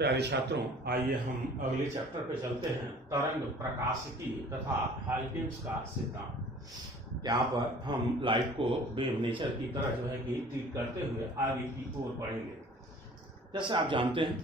प्यारे छात्रों, आइए हम अगले चैप्टर पे चलते हैं। तरंग प्रकाशिकी तथा हाइजेंस का सिद्धांत। यहाँ पर हम लाइट को वेव नेचर की तरह जो है कि ट्रीट करते हुए आगे की ओर बढ़ेंगे। जैसे आप जानते हैं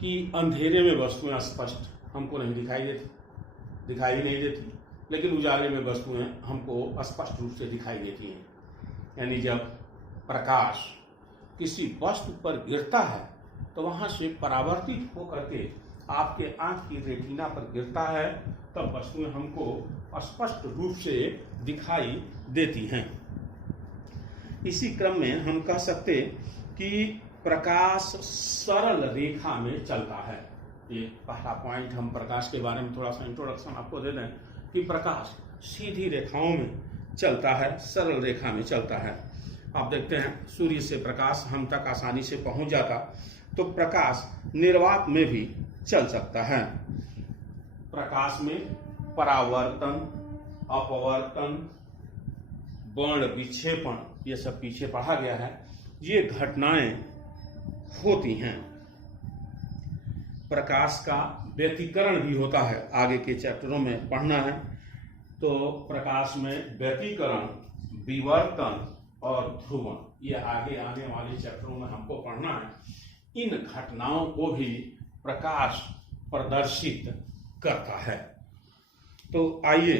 कि अंधेरे में वस्तुएं स्पष्ट हमको नहीं दिखाई नहीं देती, लेकिन उजाले में वस्तुएं हमको स्पष्ट रूप से दिखाई देती हैं। यानी जब प्रकाश किसी वस्तु पर गिरता है तो वहां से परावर्तित होकर के आपके आंख की रेटिना पर गिरता है, तब वस्तुएं हमको स्पष्ट रूप से दिखाई देती हैं। इसी क्रम में हम कह सकते कि प्रकाश सरल रेखा में चलता है। ये पहला पॉइंट, हम प्रकाश के बारे में थोड़ा सा इंट्रोडक्शन आपको दे दें कि प्रकाश सीधी रेखाओं में चलता है, सरल रेखा में चलता है। आप देखते हैं सूर्य से प्रकाश हम तक आसानी से पहुंच जाता, तो प्रकाश निर्वात में भी चल सकता है। प्रकाश में परावर्तन, अपवर्तन, वर्ण विक्षेपण, ये सब पीछे पढ़ा गया है, ये घटनाएं होती हैं। प्रकाश का व्यतिकरण भी होता है, आगे के चैप्टरों में पढ़ना है। तो प्रकाश में व्यतिकरण, विवर्तन और ध्रुवण, ये आगे आने वाले चैप्टरों में हमको पढ़ना है। इन घटनाओं को भी प्रकाश प्रदर्शित करता है। तो आइए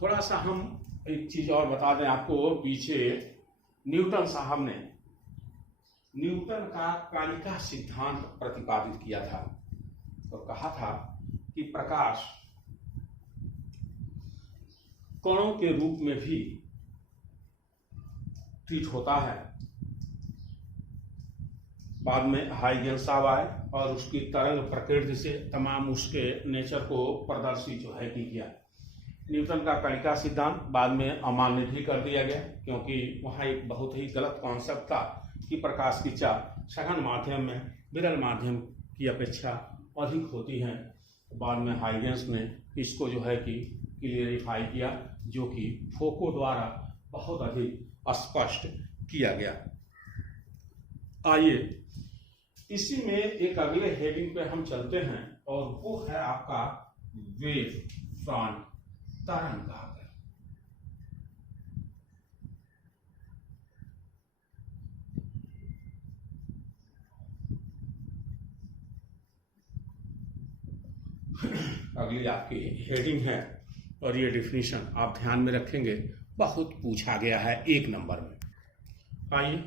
थोड़ा सा हम एक चीज और बता दें आपको। पीछे न्यूटन साहब ने न्यूटन का कणिका सिद्धांत प्रतिपादित किया था, तो कहा था कि प्रकाश कणों के रूप में भी ट्रीट होता है। बाद में हाइजेंस साहब आए और उसकी तरंग प्रकृति से तमाम उसके नेचर को प्रदर्शित जो है कि किया। न्यूटन का कणिका सिद्धांत बाद में अमान्य भी कर दिया गया, क्योंकि वहाँ एक बहुत ही गलत कॉन्सेप्ट था कि प्रकाश की चाल सघन माध्यम में विरल माध्यम की अपेक्षा अधिक होती है। बाद में हाइजेंस ने इसको जो है कि क्लियरिफाई किया, जो कि फोको द्वारा बहुत अधिक स्पष्ट किया गया। आइए इसी में एक अगले हेडिंग पे हम चलते हैं, और वो है आपका वेव फ्रंट, तरंगाग्र। अगली आपकी हेडिंग है, और ये डिफिनीशन आप ध्यान में रखेंगे, बहुत पूछा गया है 1 नंबर में। आइए,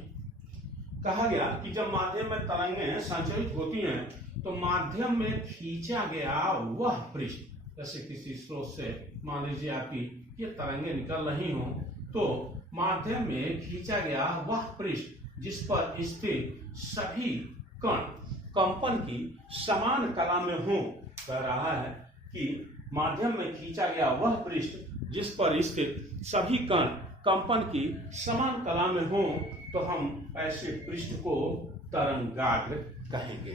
कहा गया कि जब माध्यम में तरंगें संचरित होती हैं तो माध्यम में खींचा गया वह पृष्ठ, जैसे किसी स्रोत से मान लीजिए आपकी ये तरंगें निकल रही हो, तो माध्यम में खींचा गया वह पृष्ठ जिस पर स्थित सभी कण कंपन की समान कला में हो। कह रहा है कि माध्यम में खींचा गया वह पृष्ठ जिस पर स्थित सभी कण कंपन की समान कला में हो, तो हम ऐसे पृष्ठ को तरंगाग्र कहेंगे।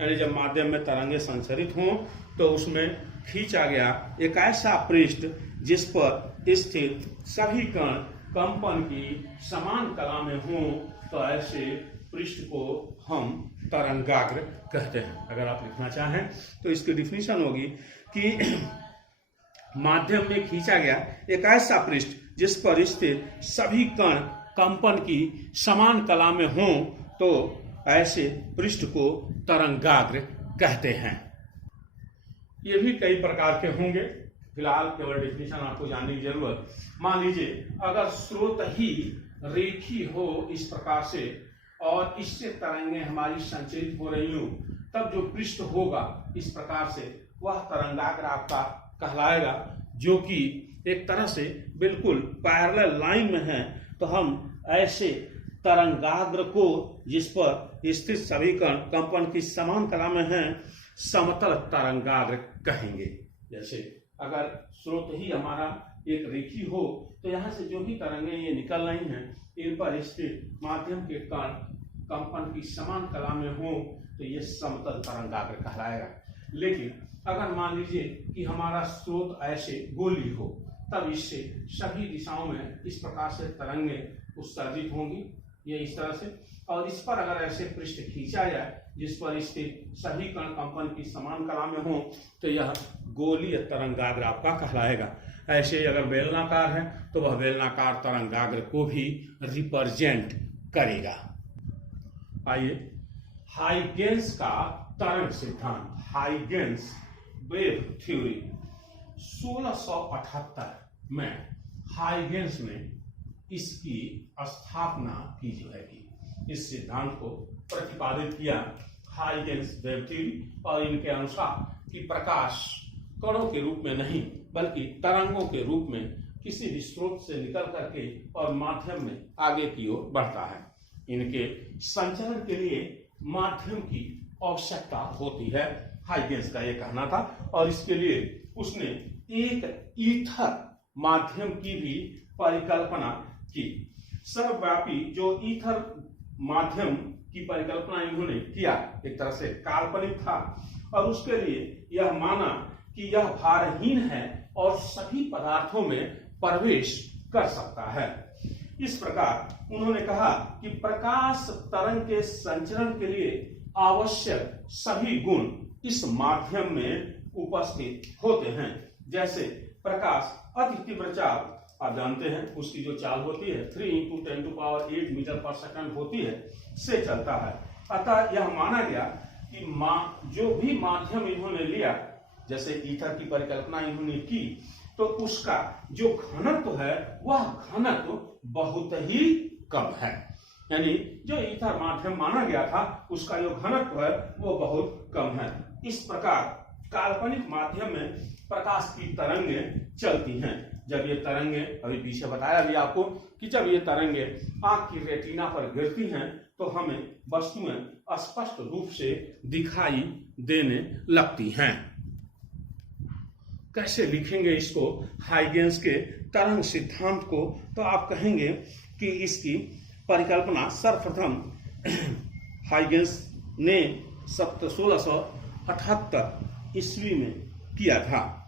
यानी जब माध्यम में तरंगे संचरित हों तो उसमें खींचा गया एक ऐसा पृष्ठ जिस पर स्थित सभी कण कंपन की समान कला में हों, तो ऐसे पृष्ठ को हम तरंगाग्र कहते हैं। अगर आप लिखना चाहें तो इसकी डिफिनीशन होगी कि माध्यम में खींचा गया एक ऐसा पृष्ठ जिस पर स्थित सभी कण कंपन की समान कला में हो, तो ऐसे पृष्ठ को तरंगाग्र कहते हैं। ये भी कई प्रकार के होंगे, फिलहाल केवल डिफिनीशन आपको जानने की जरूरत। मान लीजिए अगर स्रोत ही रेखी हो इस प्रकार से, और इससे तरंगें हमारी संचरित हो रही हो, तब जो पृष्ठ होगा इस प्रकार से वह तरंगाग्र आपका कहलाएगा, जो कि एक तरह से बिल्कुल पैरेलल लाइन में है। तो हम ऐसे तरंगाग्र को जिस पर स्थित सभी कण कंपन की समान कला में हैं, समतल तरंगाग्र कहेंगे। जैसे अगर स्रोत ही हमारा एक रेखी हो, तो यहाँ से जो भी तरंगें ये निकल रही हैं, इन पर स्थित माध्यम के कण कंपन की समान कला में हो, तो ये समतल तरंगाग्र कहलाएगा। लेकिन अगर मान लीजिए कि हमारा स्रोत ऐसे गोली हो, तब इससे सभी दिशाओं में इस प्रकार से तरंगें उत्सर्जित होंगी, ये इस तरह से, और इस पर अगर ऐसे पृष्ठ खींचा जाए जिस पर इसके सभी कण कंपन की समान कला में हो तो यह गोलीय तरंगाग्र आपका कहलाएगा। ऐसे अगर बेलनाकार है तो वह बेलनाकार तरंगाग्र को भी रिप्रेजेंट करेगा। आइए, हाइगेंस का तरंग सिद्धांत, हाइगेंस वेव थ्योरी, 1678 में हाइगेंस ने इसकी स्थापना की जो है कि इस सिद्धांत को प्रतिपादित किया, हाइगेंस वेव थ्योरी। और इनके अनुसार कि प्रकाश कणों के रूप में नहीं बल्कि तरंगों के रूप में किसी भी स्रोत से निकल करके और माध्यम में आगे की ओर बढ़ता है। इनके संचरण के लिए माध्यम की आवश्यकता होती है, हाइगेंस का यह कहना था। और इसके लिए उसने एक ईथर माध्यम की भी परिकल्पना की। सर्वव्यापी जो ईथर माध्यम की परिकल्पना इन्होंने किया एक तरह से काल्पनिक था, और उसके लिए यह माना कि यह भारहीन है और सभी पदार्थों में प्रवेश कर सकता है। इस प्रकार उन्होंने कहा कि प्रकाश तरंग के संचरण के लिए आवश्यक सभी गुण इस माध्यम में उपस्थित होते हैं। जैसे प्रकाश अति तीव्र चाल, आप जानते हैं उसकी जो चाल होती है 3 × 10⁸ मीटर पर सेकंड होती है, से चलता है। अतः यह माना गया कि जो भी माध्यम इन्होंने लिया, जैसे ईथर की परिकल्पना इन्होंने की, तो उसका जो घनत्व है वह घनत्व बहुत ही कम है। यानी जो ईथर माध्यम माना गया था उसका जो घनत्व है वो बहुत कम है। इस प्रकार काल्पनिक माध्यम में प्रकाश की तरंगें चलती हैं। जब ये तरंगें, अभी पीछे बताया भी आपको कि जब ये तरंगें आंख की रेटिना पर गिरती हैं तो हमें वस्तुएं स्पष्ट रूप से दिखाई देने लगती हैं। कैसे लिखेंगे इसको, हाइगेंस के तरंग सिद्धांत को? तो आप कहेंगे कि इसकी परिकल्पना सर्वप्रथम हाइगेंस ने 1678 ईस्वी में किया था।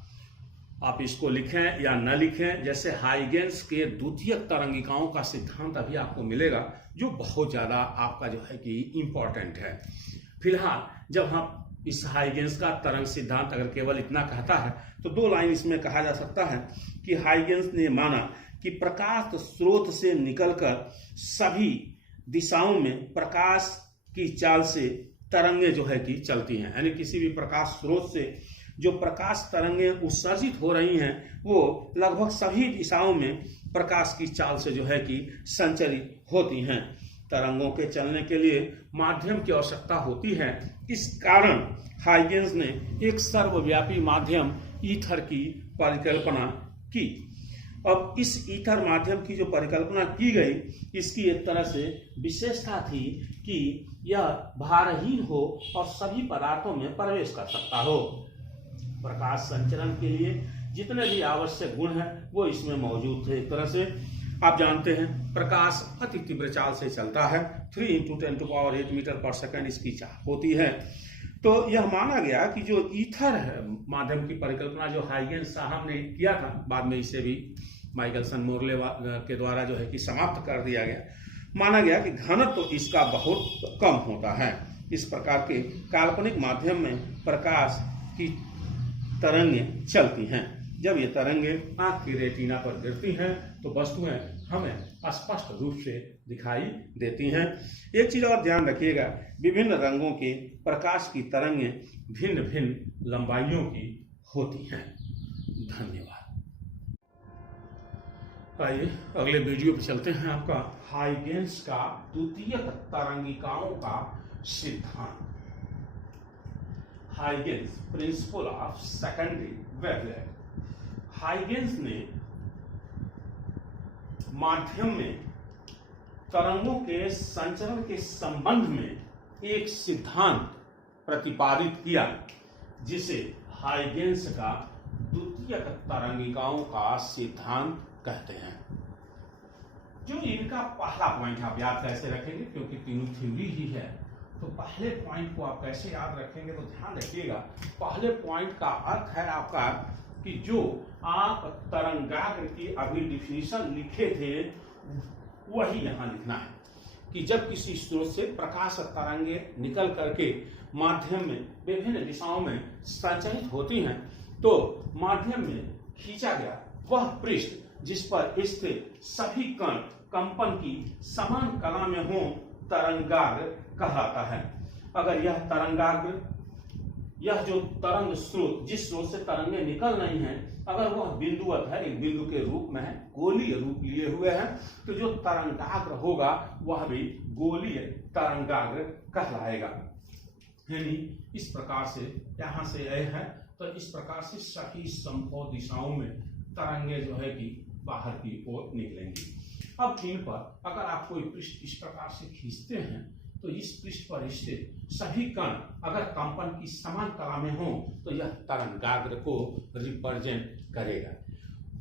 आप इसको लिखें या न लिखें, जैसे हाइगेंस के द्वितीयक तरंगिकाओं का सिद्धांत अभी आपको मिलेगा जो बहुत ज्यादा आपका जो है कि इम्पोर्टेंट है। फिलहाल जब हम इस हाइगेंस का तरंग सिद्धांत अगर केवल इतना कहता है तो 2 लाइन इसमें कहा जा सकता है कि हाइगेंस ने माना कि प्रकाश स्रोत से निकलकर सभी दिशाओं में प्रकाश की चाल से तरंगें जो है कि चलती हैं। यानी किसी भी प्रकाश स्रोत से जो प्रकाश तरंगें उत्सर्जित हो रही हैं वो लगभग सभी दिशाओं में प्रकाश की चाल से जो है कि संचरित होती हैं। तरंगों के चलने के लिए माध्यम की आवश्यकता होती है। इस कारण हाइगेंस ने एक सर्वव्यापी माध्यम ईथर की परिकल्पना की। अब इस ईथर माध्यम की जो परिकल्पना की गई, इसकी एक तरह से विशेषता थी कि यह भारहीन हो और सभी पदार्थों में प्रवेश कर सकता हो। प्रकाश संचरण के लिए जितने भी आवश्यक गुण हैं वो इसमें मौजूद थे। एक तरह से आप जानते हैं प्रकाश अति तीव्र चाल से चलता है, 3 × 10⁸ मीटर पर सेकंड इसकी चाल होती है। तो यह माना गया कि जो ईथर है माध्यम की परिकल्पना जो हाइगेंस साहब ने किया था, बाद में इसे भी माइकलसन मोरले के द्वारा जो है कि समाप्त कर दिया गया, माना गया कि घनत्व तो इसका बहुत कम होता है। इस प्रकार के काल्पनिक माध्यम में प्रकाश की तरंगें चलती हैं। जब ये तरंगें आंख की रेटिना पर गिरती हैं तो वस्तुएं हमें स्पष्ट रूप से दिखाई देती हैं। एक चीज और ध्यान रखिएगा, विभिन्न रंगों के प्रकाश की तरंगें भिन्न भिन्न लंबाइयों की होती हैं। धन्यवाद। आइए अगले वीडियो पे चलते हैं। आपका हाइगेंस का द्वितीयक तरंगिकाओं का सिद्धांत, Huygens principle of secondary wavelength. Huygens ने माध्यम में तरंगों के संचरण के संबंध में एक सिद्धांत प्रतिपादित किया जिसे हाइगेंस का द्वितीयक तरंगिकाओं का सिद्धांत कहते हैं। जो इनका पहला पॉइंट आप याद कैसे रखेंगे, क्योंकि तीनों थ्योरी ही है, तो पहले पॉइंट को आप कैसे याद रखेंगे, तो ध्यान रखिएगा पहले पॉइंट का अर्थ है आपका कि जो आप तरंगाग्र की अभी डिफिनीशन लिखे थे वही यहां लिखना है कि जब किसी स्रोत से प्रकाश तरंगे निकल करके माध्यम में विभिन्न दिशाओं में संचरित होती हैं तो माध्यम में खींचा गया वह पृष्ठ जिस पर स्थित सभी कण कंपन की समान कला में हो तरंगाग्र कहलाता है। अगर यह तरंगाग्र, यह जो तरंग स्रोत जिस स्रोत से तरंगे निकल रही हैं, अगर वह बिंदुवत है, एक बिंदु के रूप में है, गोलीय रूप लिए हुए है, तो जो तरंगाग्र होगा वह भी गोलीय तरंगाग्र कहलाएगा। यानी इस प्रकार से यहाँ से ए है तो इस प्रकार से सभी संभव दिशाओं में तरंगे जो है कि बाहर की ओर निकलेंगी। अब इन पर अगर आप कोई पृष्ठ इस प्रकार से खींचते हैं तो इस पृष्ठ पर स्थित सभी कण अगर कंपन की समान कला में हो तो यह तरंगाग्र को रिप्रेजेंट करेगा।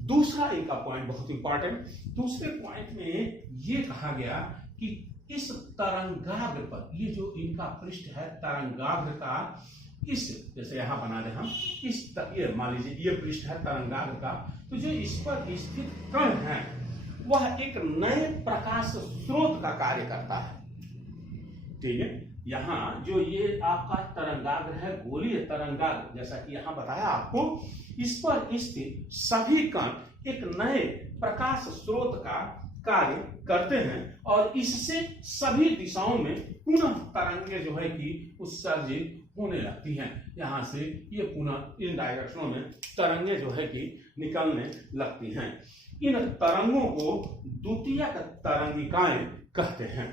दूसरा एक पॉइंट बहुत इंपॉर्टेंट, दूसरे पॉइंट में ये कहा गया कि इस तरंगाग्र पर, ये जो इनका पृष्ठ है तरंगाग्र का, इस जैसे यहां बना रहे हम, इस ये मान लीजिए ये पृष्ठ है तरंगाग्र का, तो जो इस पर स्थित कण है वह एक नए प्रकाश स्रोत का कार्य करता है। ठीक है, यहाँ जो ये आपका तरंगाग्र है गोलीय तरंगाग्र, जैसा कि यहाँ बताया आपको, इस पर स्थित सभी कण एक नए प्रकाश स्रोत का कार्य करते हैं और इससे सभी दिशाओं में पुनः तरंगे जो है कि उत्सर्जित होने लगती हैं। यहाँ से ये पुनः इन डायरेक्शनों में तरंगे जो है कि निकलने लगती हैं। इन तरंगों को द्वितीयक तरंगिकाएं कहते हैं।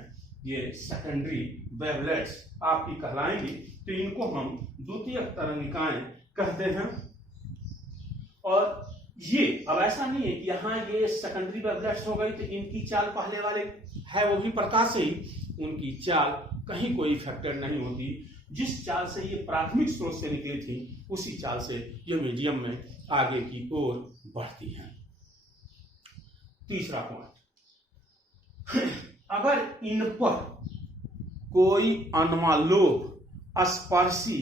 ये सेकेंडरी वेवलेट्स आपकी कहलाएंगी, तो इनको हम द्वितीयक तरंगिकाएं कहते हैं। और ये अब ऐसा नहीं है कि यहाँ ये सेकेंडरी वेवलेट्स हो गई तो इनकी चाल पहले वाले है वो भी प्रकाश से ही, उनकी चाल कहीं कोई इफेक्टेड नहीं होती। जिस चाल से ये प्राथमिक स्रोत से निकली थी उसी चाल से ये मीडियम में आगे की ओर बढ़ती हैं। तीसरा पॉइंट, अगर इन पर कोई अनुमालोक स्पर्शी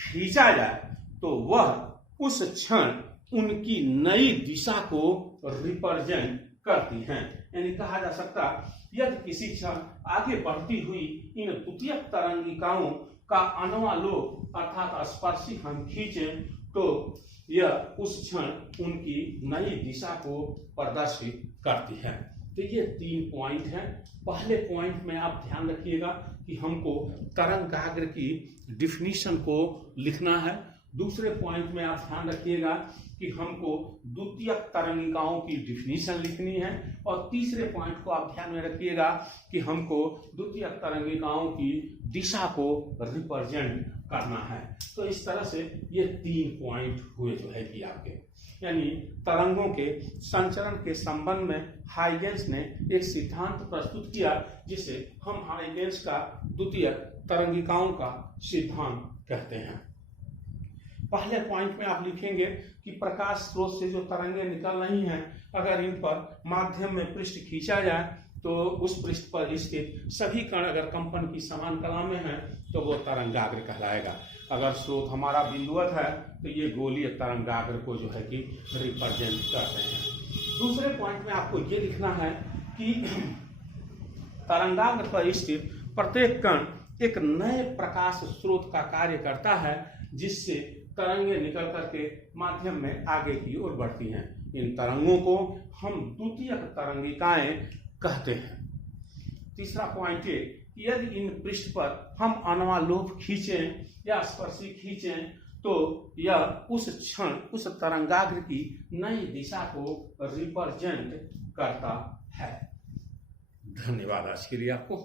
खींचा जाए तो वह उस क्षण उनकी नई दिशा को रिप्रेजेंट करती हैं। यानी कहा जा सकता यदि किसी क्षण आगे बढ़ती हुई इन द्वितीयक तरंगिकाओं का अनुमालोक अर्थात स्पर्शी हम खींचें तो यह उस क्षण उनकी नई दिशा को प्रदर्शित करती है। तो ये 3 पॉइंट हैं। पहले पॉइंट में आप ध्यान रखिएगा कि हमको तरंगाग्र की डिफिनीशन को लिखना है। दूसरे पॉइंट में आप ध्यान रखिएगा कि हमको द्वितीयक तरंगिकाओं की डिफिनीशन लिखनी है। और तीसरे पॉइंट को आप ध्यान में रखिएगा कि हमको द्वितीयक तरंगिकाओं की दिशा को रिप्रेजेंट करना है। तो इस तरह से ये 3 पॉइंट हुए जो है कि आपके, यानी तरंगों के संचरण के संबंध में हाइगेंस ने एक सिद्धांत प्रस्तुत किया जिसे हम हाइगेंस का द्वितीयक तरंगिकाओं का सिद्धांत कहते हैं। पहले पॉइंट में आप लिखेंगे कि प्रकाश स्रोत से जो तरंगे निकल रही हैं, अगर इन पर माध्यम में पृष्ठ खींचा जाए तो उस पृष्ठ पर स्थित सभी कण अगर कंपन की समान कला में हैं तो वो तरंगाग्र कहलाएगा। अगर स्रोत हमारा बिंदुवत है तो ये गोलीय तरंगाग्र को जो है कि रिप्रेजेंट करते हैं। दूसरे पॉइंट में आपको ये लिखना है कि तरंगाग्र पर स्थित प्रत्येक कण एक नए प्रकाश स्रोत का कार्य करता है जिससे तरंगे निकल करके माध्यम में आगे की ओर बढ़ती हैं। इन तरंगों को हम द्वितीयक तरंगिकाएं कहते हैं। तीसरा पॉइंट ये, यदि इन पृष्ठ पर हम अनुमालोक खींचें या स्पर्शी खींचें तो यह उस क्षण उस तरंगाग्र की नई दिशा को रिप्रेजेंट करता है। धन्यवाद आज के लिए आपको।